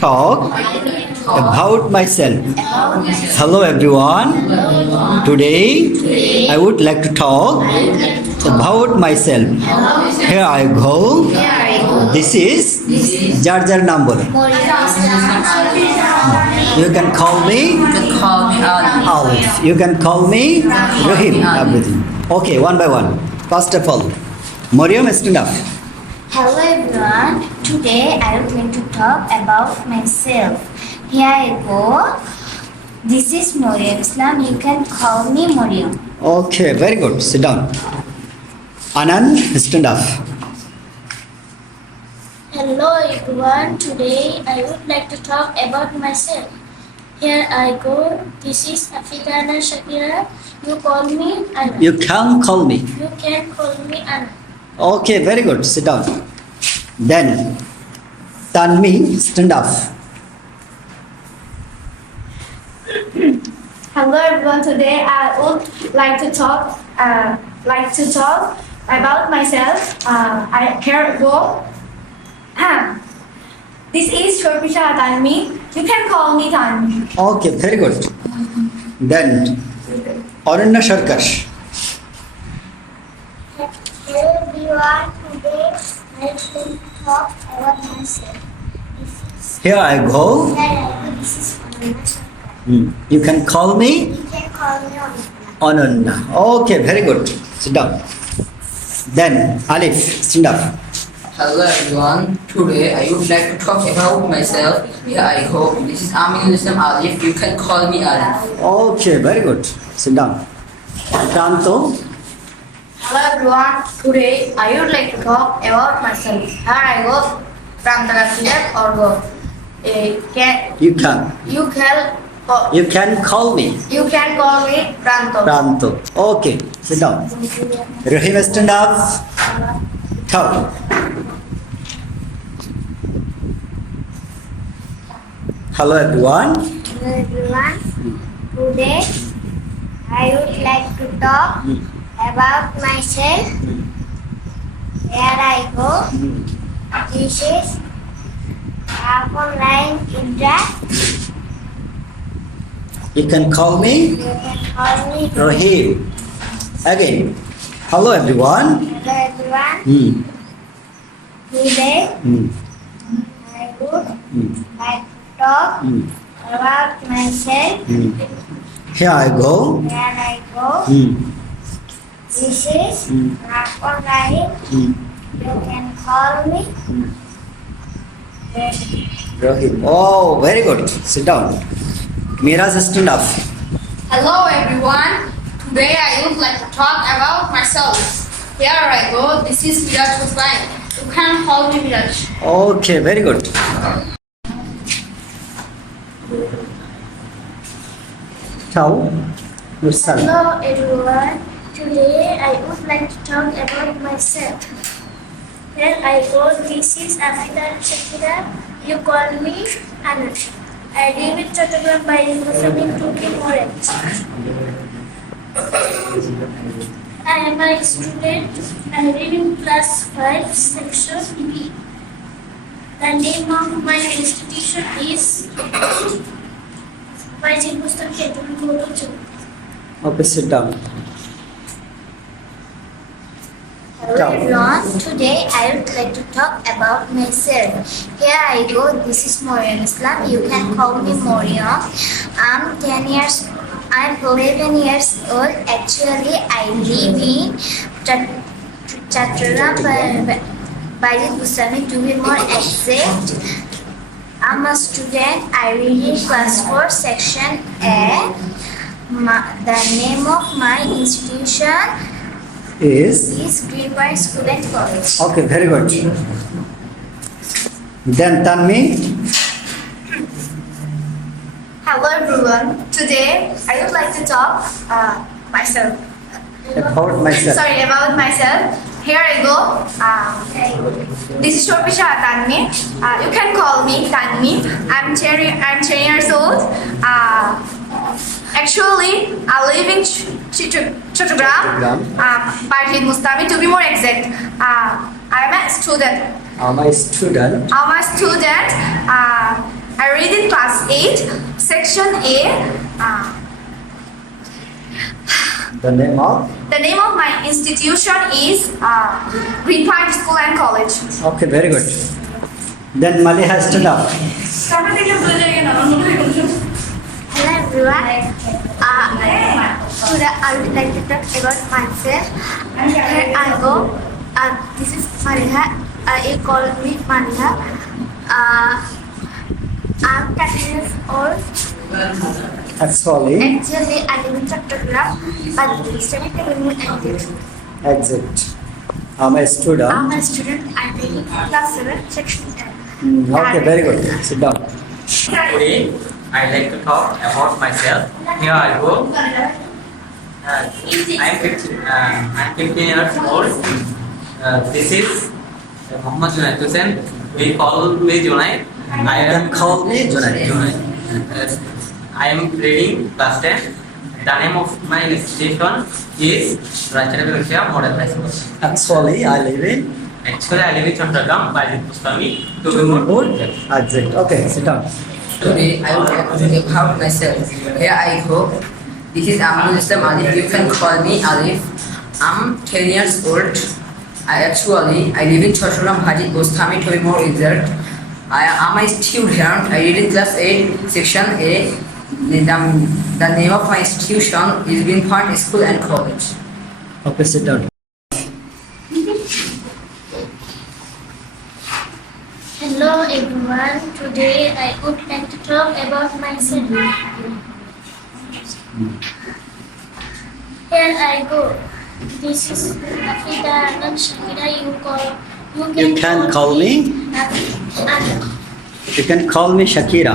talk about myself. Hello everyone. Today I would like to talk about myself. Here I go. This is Jar Jar number. You can call me Alif. You can call me Rahim. Everything. Okay, one by one. First of all, Mariam, stand up. Hello everyone, today I would like to talk about myself. Here I go. This is Mariam Islam. You can call me Mariam. Okay, very good. Sit down. Anand, stand up. Hello everyone, today I would like to talk about myself. Here I go. This is Afidana Shakira. You call me Anna. You can call me. You can call me Anna. Okay, very good. Sit down. Then, Tanvi, stand up. Hello everyone. Today I would like to talk about myself. I care go. This is Shorpisha Tanvi. You can call me Tanvi. Okay, very good. Then, Aranya Sharkash. Hello everyone, today I would like to talk about myself. Here I go. This is Anna. You can call me You can call me Anna. Ananda. Okay, very good. Sit down. Then, Alif, stand up. Hello everyone, today I would like to talk about myself. Here I go. This is Aminul Islam Alif. You can call me Alif. Okay, very good. Sit down. Pranto. Hello everyone. Today I would like to talk about myself. Here I go. From the left or go. You can. You can call me You can call me Pranto. Pranto. Okay, sit down. Rahim, stand up. Come. Hello everyone. Hello everyone, today I would like to talk about myself. Here I go. This is online Indra. You can call me You can call me Rahim. Again. Hello everyone. Hello everyone. Today I would like to talk about myself. Here I go. Here I go. This is online. You can call me Rahim. Oh, very good. Sit down. Mira, stand up. Hello everyone. Today I would like to talk about myself. Here I go. This is Viraj Hussain. You can call me Viraj. Okay, very good. Ciao. Mursal. Hello everyone, today I would like to talk about myself. Here I go. This is Afidana Shakira. You call me Anna. I live in Chattogram by Muslim to be more exact. I am a student. I live in class 5, section B. The name of my institution is Muslim to Okay, sit down. Hello everyone, today I would like to talk about myself. Here I go. This is Mariam Islam. You can call me Mariam. I'm 11 years old. Actually, I live in Chattogram by Gusami to be more exact. I'm a student. I read in class 4, section A. The name of my institution is Green Point School and College. Okay, very good. Then Tanvi. Hello everyone. Today I would like to talk myself. About myself. About myself. Here I go. This is Shorpisha Tanvi. You can call me Tanvi. I'm 10 years old. Actually, I live in Chattogram, Parkhead Mustami to be more exact. I'm a student. I'm a student. I'm a student. class 8, section A. The name of? The name of my institution is Green Point School and College. Okay, very good. Then Maliha, stand up. Hello everyone. Today I would like to talk about myself. Here I go. This is Mariha. You call me Mariha. I'm 10 years old. Actually, Actually, I live in Chattogram, but study exit. I'm a student. I'm a student. I'm in class 7, section 10. Okay, very good. Sit down. Today, I like to talk about myself. Here I go. I'm 15 years old. This is Muhammad Junaid Hussain. We call me Junaid. I You am can call me Junaid. I am reading class 10. The name of my institution is Rachana Model High School. Actually, I live in Actually, I live in Chattogram, Bajit Bustami, to be more bold. exit. Okay, sit down. Today I would like to talk about myself. Here I go. This is Aminul Islam Alif. You can call me Alif. I'm 10 years old. I live in Chotoram, Bajit Bustami, to be more exact. I am a student. I read in class 8, section A. The name of my institution is Green Point School and College. Okay, sit down. Hello everyone. Today I would like to talk about myself. Here I go. This is Afida and Shakira. You can call me. Anand. You can call me Shakira.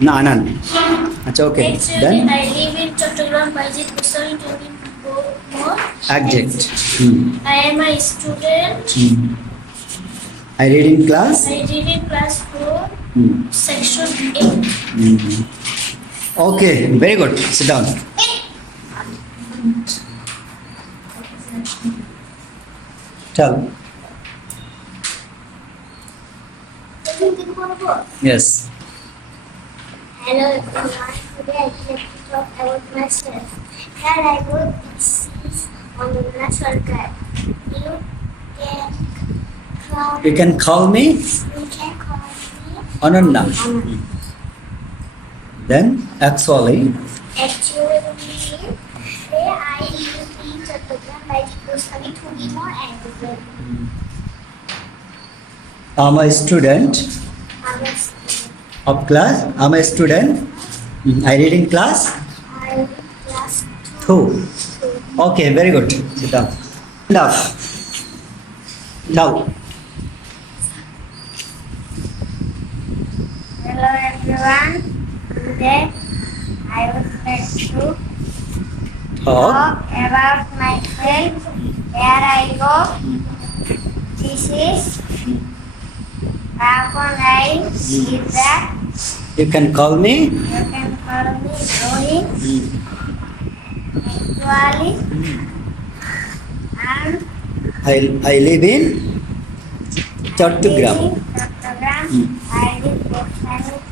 No, Anand. That's okay. Actually, Then I live in Chattogram, Bajit Bustami, to be more. adject. I am a student. I read in class. I read in class 4, section 8. Okay, very good. Sit down. Tell. Yes. Hello everyone. Today I would like to talk about myself. Here I go. This is on the natural guide. You can call me You can call me Ananda. Anand. Then actually, Actually, here I live in Chattogram, Bajit Bustami, to be more accurate. I'm a student I'm a student. of class. I'm a student. I read in class I read class 2. Okay, very good. Sit down. Enough. Now, Hello everyone. Today I would like to talk. talk about myself. Here I go. This is Rapunzel. Sita. You can call me. You can call me Rohit. Actually, I live in Chattogram. I live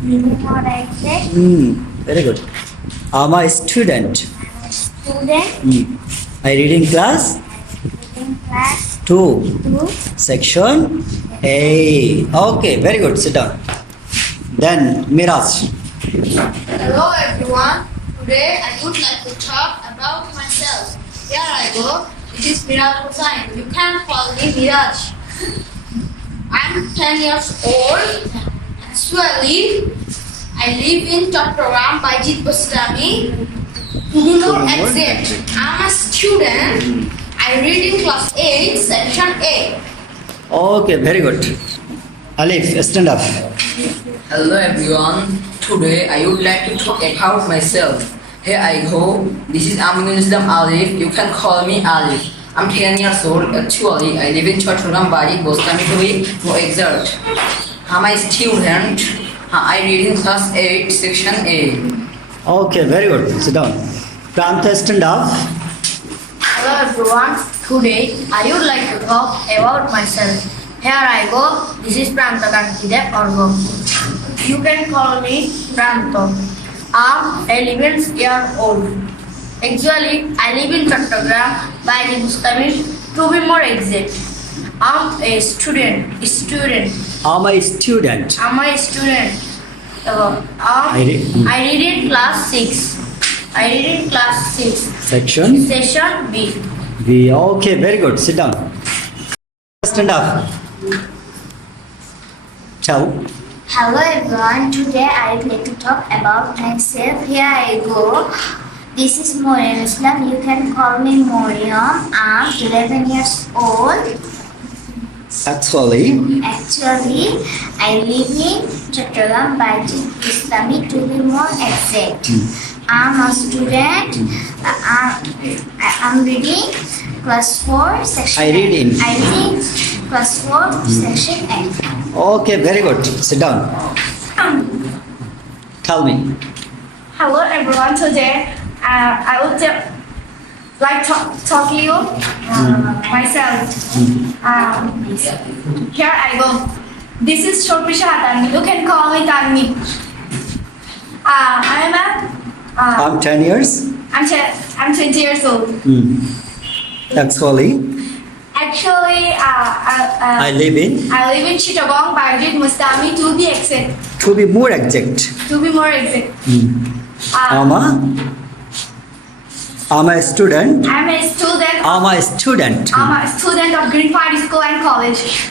in more exact. Very good. I'm a student. Student I read in class in class 2, 2. section A. Okay, very good. Sit down. Then Miraj. Hello everyone. Today I would like to talk about myself. Here I go. It is Miraj Hussain. You can call me Miraj. I'm 10 years old. Actually, I live in Chattogram, Bajit Bustami. To be more exact, I'm a student. I read in class 8, section A. Okay, very good. Alif, stand up. Hello everyone. Today I would like to talk about myself. Here I go. This is Aminul Islam Alif. You can call me Alif. I'm 10 years old. Actually, I live in Chattogram, Bajit Bustami, to be more exact. I'm a student. I read in class 8, section A. Okay, very good. Sit down. Prantha, stand up. Hello everyone. Today I would like to talk about myself. Here I go. This is Prantha Kantide Orgo. You can call me Pranto. I'm 11 years old. Actually, I live in Chattogram, Bairi Bustami, to be more exact. I'm a student. I'm a student. I'm a student. I read in class 6. Section Session B. B. Okay, very good. Sit down. Stand up. Ciao. Hello everyone, today I would like to talk about myself. Here I go. This is Moriam Islam. You can call me Moriam. I'm 11 years old. Actually, I live in Chattogram, Baiji, Islami to be more exact. I'm a student. I'm reading class 4, section I read in. I read class 4, section A. Okay, very good. Sit down. Tell me. Hello everyone. Today I would like to talk to you myself. Here I go. This is Shorpisha Tanmi. You can call me Tanmi. I'm 10 years. I'm 20 years old. Actually, I I live in. live in Chittagong, Bairjit, Mustami to be exact. To be more exact, To be more exact. I'm a student. I'm a student. I'm a student. I'm a student of Greenfield School and College.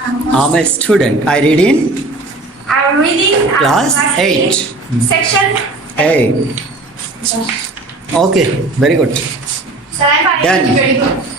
I'm a student. I read in I'm reading Class 8. Section A. Okay, very good. Salam Done. Very good.